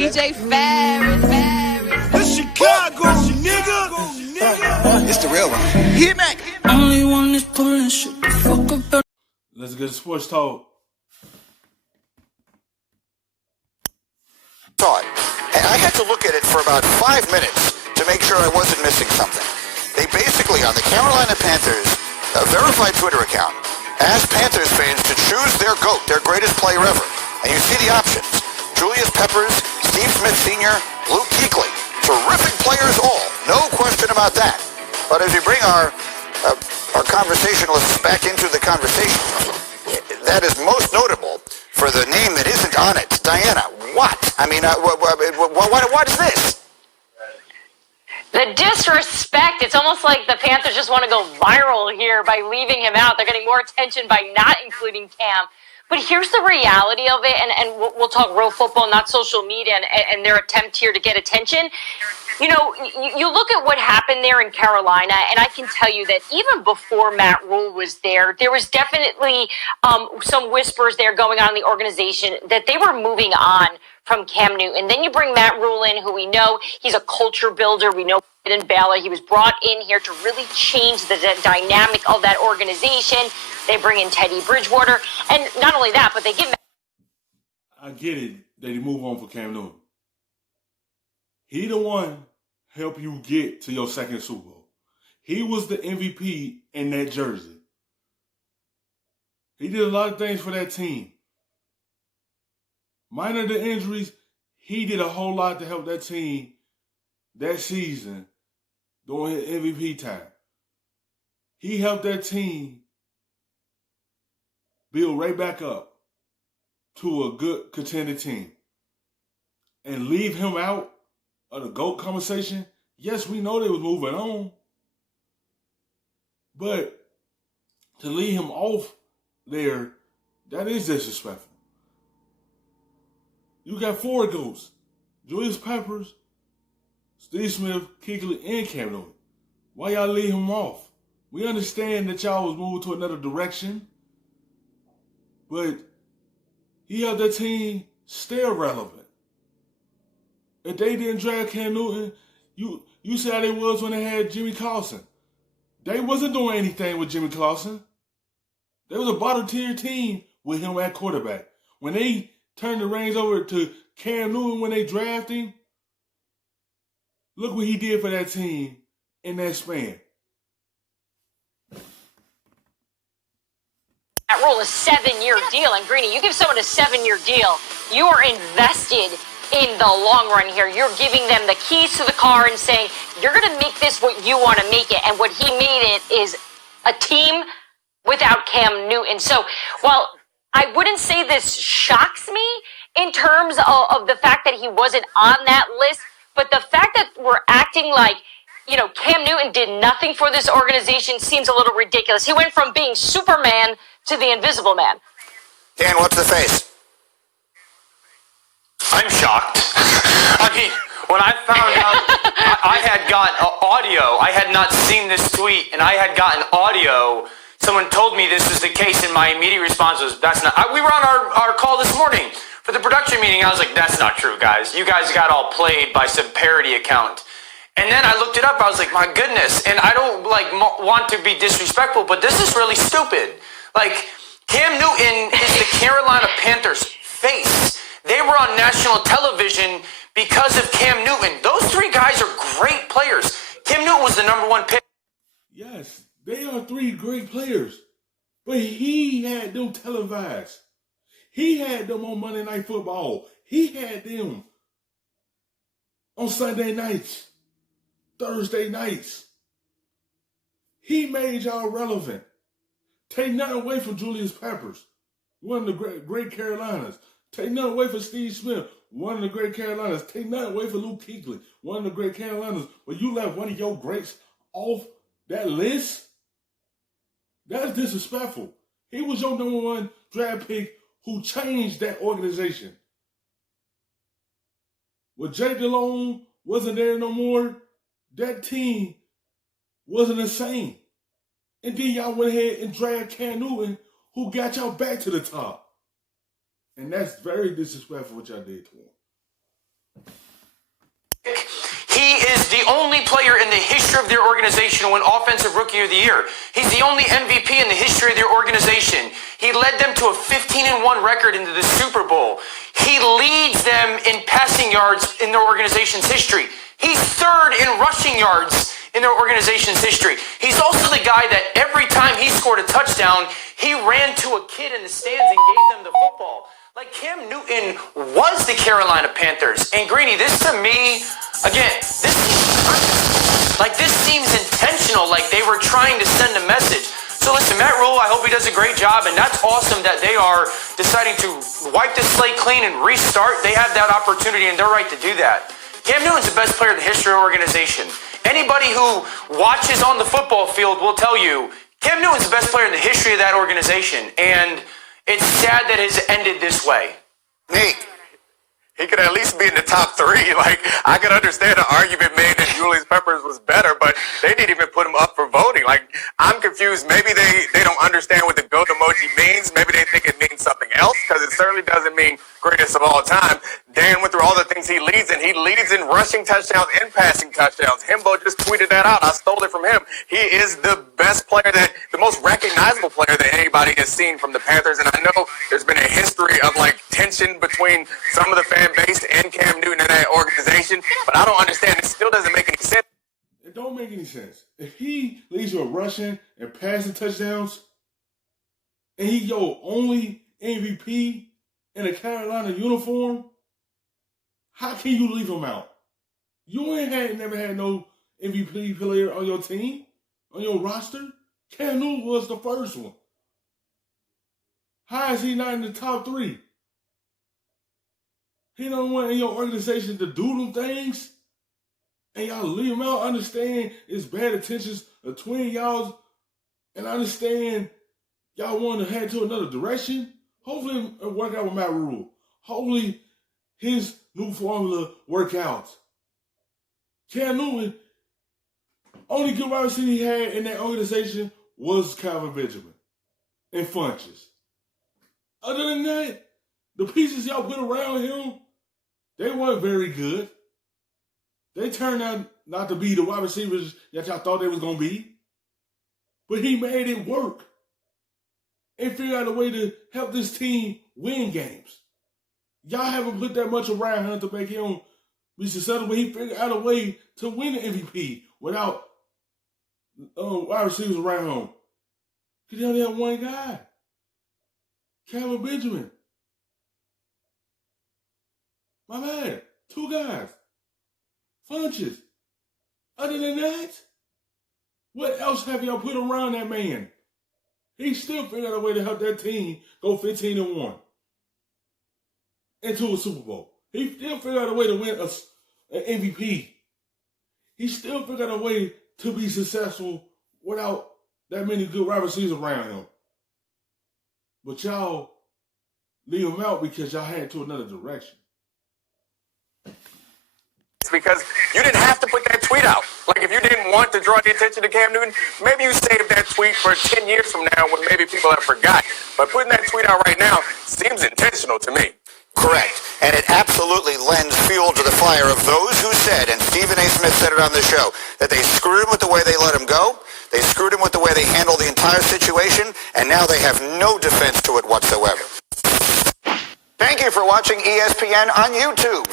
DJ Ferris. The Chicago, nigga. It's the real one. Hit me. Only one is pulling shit the fuck up. Let's get to sports talk. Saw it. And I had to look at it for about 5 minutes to make sure I wasn't missing something. They basically, on the Carolina Panthers, a verified Twitter account, asked Panthers fans to choose their GOAT, their greatest player ever. And you see the options. Julius Peppers, Steve Smith Sr., Luke Kuechly. Terrific players all. No question about that. But as we bring our conversationalists back into the conversation, that is most notable for the name that isn't on it. Diana, what? I mean, what is this? The disrespect. It's almost like the Panthers just want to go viral here by leaving him out. They're getting more attention by not including Cam. But here's the reality of it, and we'll talk real football, not social media, and their attempt here to get attention. You know, you look at what happened there in Carolina, and I can tell you that even before Matt Rule was there was definitely some whispers there going on in the organization that they were moving on from Cam Newton. Then you bring Matt Rule in, who we know he's a culture builder. We know in Baylor, he was brought in here to really change the dynamic of that organization. They bring in Teddy Bridgewater, and not only that, but they give. I get it that he move on for Cam Newton. He the one help you get to your second Super Bowl. He was the MVP in that jersey. He did a lot of things for that team. Minor the injuries, he did a whole lot to help that team that season during his MVP time. He helped that team build right back up to a good contender team. And leave him out of the GOAT conversation, yes, we know they was moving on. But to leave him off there, that is disrespectful. You got 4 GOATs. Julius Peppers, Steve Smith, Kuechly, and Cam Newton. Why y'all leave him off? We understand that y'all was moving to another direction, but he helped that team stay relevant. If they didn't draft Cam Newton, you see how they was when they had Jimmy Clausen. They wasn't doing anything with Jimmy Clausen. They was a bottom-tier team with him at quarterback. When they turned the reins over to Cam Newton when they drafted him, look what he did for that team in that span. That rule is a 7-year deal, and Greeny, you give someone a 7-year deal, you are invested in the long run here. You're giving them the keys to the car and saying, you're going to make this what you want to make it. And what he made it is a team without Cam Newton. So while I wouldn't say this shocks me in terms of the fact that he wasn't on that list, but the fact that we're acting like, you know, Cam Newton did nothing for this organization seems a little ridiculous. He went from being Superman to the Invisible Man. Dan, what's the face? I'm shocked. I mean, when I found out I had got audio, I had not seen this tweet, and I had gotten audio. Someone told me this was the case, and my immediate response was, that's not. We were on our call this morning for the production meeting. I was like, that's not true, guys. You guys got all played by some parody account. And then I looked it up. I was like, my goodness. And I don't want to be disrespectful, but this is really stupid. Like, Cam Newton is the Carolina Panthers' face. They were on national television because of Cam Newton. Those 3 guys are great players. Cam Newton was the #1 pick. Yes, they are 3 great players. But he had them televised. He had them on Monday Night Football. He had them on Sunday nights, Thursday nights. He made y'all relevant. Take nothing away from Julius Peppers, one of the great Carolinas. Take nothing away from Steve Smith, one of the great Carolinas. Take nothing away from Luke Kuechly, one of the great Carolinas. But you left one of your greats off that list? That's disrespectful. He was your #1 draft pick who changed that organization. When Jake Delhomme wasn't there no more, that team wasn't the same. And then y'all went ahead and drafted Cam Newton, who got y'all back to the top. And that's very disrespectful what y'all did to him. He is the only player in the history of their organization to win Offensive Rookie of the Year. He's the only MVP in the history of their organization. He led them to a 15-1 record into the Super Bowl. He leads them in passing yards in their organization's history. He's third in rushing yards in their organization's history. He's also the guy that every time he scored a touchdown, he ran to a kid in the stands and gave them the football. Like, Cam Newton was the Carolina Panthers. And Greeny, this to me, again, this seems intentional, like they were trying to send a message. So listen, Matt Rule, I hope he does a great job, and that's awesome that they are deciding to wipe the slate clean and restart. They have that opportunity, and they're right to do that. Cam Newton's the best player in the history of the organization. Anybody who watches on the football field will tell you Cam Newton's the best player in the history of that organization, and it's sad that it's ended this way. Nate, he could at least be in the top three. Like, I could understand the argument made that Julius Peppers was better, but they didn't even put him up for voting. Like, I'm confused. Maybe they don't understand what the GOAT emoji means. Maybe they think it means something else, because it certainly doesn't mean greatest of all time. Dan went through all the things he leads in. He leads in rushing touchdowns and passing touchdowns. Himbo just tweeted that out. I stole it from him. He is the best player, the most recognizable player that anybody has seen from the Panthers. And I know there's been a history of, like, tension between some of the fan base and Cam Newton in that organization, but I don't understand. It still doesn't make any sense. It don't make any sense. If he leads you in rushing and passing touchdowns, and he your only MVP in a Carolina uniform, how can you leave him out? You never had no MVP player on your team, on your roster. Cam Newton was the first one. How is he not in the top three? He don't want in your organization to do them things, and y'all leave him out. Understand it's bad intentions between y'all, and understand y'all want to head to another direction. Hopefully it work out with Matt Rule. Hopefully his new formula work out. Cam Newton, only good wide receiver he had in that organization was Calvin Benjamin and Funches. Other than that, the pieces y'all put around him, they weren't very good. They turned out not to be the wide receivers that y'all thought they was going to be. But he made it work and figured out a way to help this team win games. Y'all haven't put that much around him to make him be successful, but he figured out a way to win the MVP without wide receivers around him. Because he only had one guy, Calvin Benjamin. My bad. Two guys. Funches. Other than that, what else have y'all put around that man? He still figured out a way to help that team go 15-1 into a Super Bowl. He still figured out a way to win an MVP. He still figured out a way to be successful without that many good wide receivers around him. But y'all leave him out because y'all head to another direction. Because you didn't have to put that tweet out. Like, if you didn't want to draw the attention to Cam Newton, maybe you saved that tweet for 10 years from now when maybe people have forgotten. But putting that tweet out right now seems intentional to me. correct. And it absolutely lends fuel to the fire of those who said, and Stephen A. Smith said it on the show, that they screwed him with the way they let him go. They screwed him with the way they handled the entire situation, and now they have no defense to it whatsoever. Thank you for watching ESPN on YouTube.